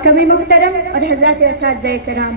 حکم محترم اور حضرات اساتذہ کرام،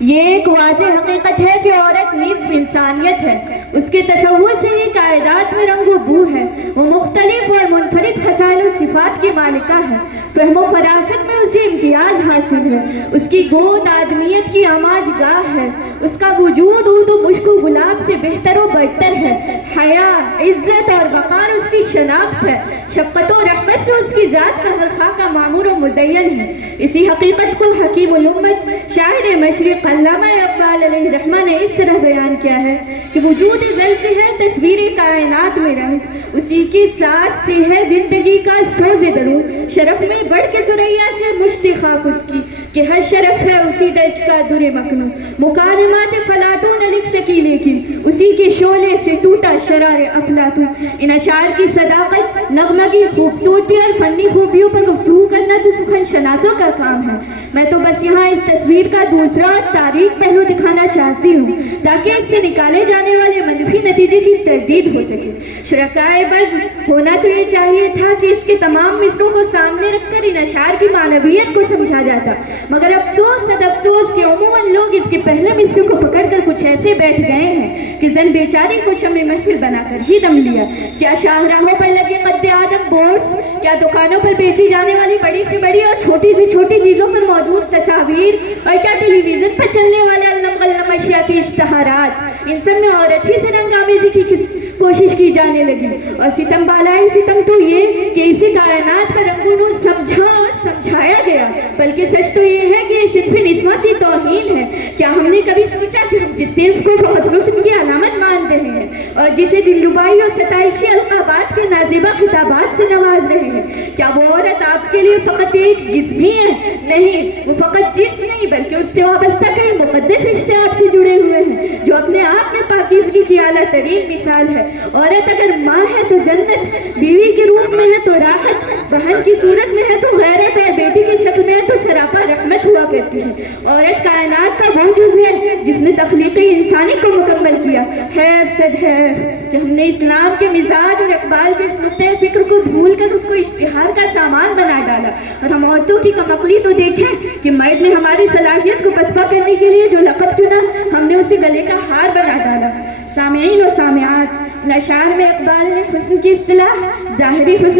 یہ ایک واضح حقیقت ہے کہ عورت نصف انسانیت ہے۔ اس کے تصور سے ہی کائنات میں رنگ و بو ہے۔ وہ مختلف اور منفرد خصائل و صفات کی مالکہ ہے۔ فہم و فراست میں اسے امتیاز حاصل ہے۔ اس کی گود آدمیت کی آماج گاہ ہے۔ اس کا وجود عود و مشک و گلاب سے بہتر و برتر ہے۔ حیا، عزت اور وقار اس کی شناخت ہے۔ شفقت و رحمت سے اس کی ذات کا ہر خاکہ معمور و مزین ہے۔ اسی حقیقت کو حکیم الامت شاعر مشرق علامہ اقبال علیہ رحمہ نے اس طرح بیان کیا ہے کہ وجود ذل سے ہے تصویر کائنات میں رنگ، اسی کی ساتھ سے ہے زندگی کا سوز درو، شرف میں بڑھ کے ثریا سے مشت خاک اس کی کہ ہر شرف ہے اسی درج کا در مکنوں، مکالمات فلاطون لکھ سکی لیکن اسی کے شعلے سے ٹوٹا شرار افلاطون۔ ان اشعار کی صداقت، نغمگی خوبصورتی اور فنی خوبیوں پر گفتگو کرنا تو سخن شناسوں کا کام ہے۔ میں تو بس یہاں اس تصویر کا دوسرا اور تاریک پہلو دکھانا چاہتی ہوں تاکہ اس سے نکالے جانے والے منفی نتیجے کی تردید ہو سکے۔ شرکائے بزم، ہونا تو یہ چاہیے تھا کہ اس کے تمام مصروں کو سامنے رکھ کر ان اشعار کی معنویت کو سمجھا جاتا، مگر افسوس صد افسوس کہ عموماً لوگ اس کے پہلے مصرے کو پکڑ کر کچھ ایسے بیٹھ گئے ہیں کہ زن بیچاری کو شمع محفل بنا کر ہی دم لیا۔ کیا شاہراہوں پر لگے قد آدم بورڈز، کیا دکانوں پر بیچی جانے والی بڑی سے بڑی اور چھوٹی سے چھوٹی چیزوں پر موجود تصاویر، اور کیا ٹیلی ویژن پر چلنے والے علم غلم اشیاء کی اشتہارات، ان سب میں عورت ہی سے رنگ آمیزی کی کوشش کی جانے لگی۔ اور ستم بالائے ستم تو یہ کہ اسے کائنات پر رنگونوں سمجھا اور سمجھایا گیا، بلکہ سچ تو یہ ہے کہ صنف نسواں کی توہین ہے۔ کیا ہم نے کبھی سوچا کہ ہم جس صنف کو فقط حسن کی علامت مان رہے ہیں اور جسے دلربائی اور ستائشی القابات کے نازیبہ خطابات سے نواز رہے ہیں، کیا وہ عورت آپ کے لیے فقط ایک جسم ہی ہے؟ نہیں، وہ فقط جسم نہیں بلکہ اس سے وابستہ کئی مقدس اشتیاق سے جڑے ہوئے ہیں جو اپنے آپ میں پاکیزگی کی اعلیٰ ترین مثال ہے۔ عورت اگر ماں ہے تو جنت، بیوی کے روپ میں ہے تو راحت، بہن کی صورت میں ہے تو غیرت، اور بیٹی کی شکل میں ہے تو سراپا رحمت ہوا کرتی ہے۔ عورت کائنات کا وہ جز ہے جس نے تخلیقی انسانی کو مکمل کیا۔ حیف صد حیف کہ ہم نے اسلام کے مزاج اور اقبال کے اس نقطۂ فکر کو بھول کر اس کو اشتہار کا سامان بنا ڈالا، اور ہم عورتوں کی کم عقلی تو دیکھیں کہ مرد نے ہماری صلاحیت کو پسپا کرنے کے لیے جو لقب چنا ہم نے اسے گلے کا ہار بنا ڈالا۔ سامعین و سامعات، اشعار میں اقبال نے حسن کی اصطلاح ظاہری حسن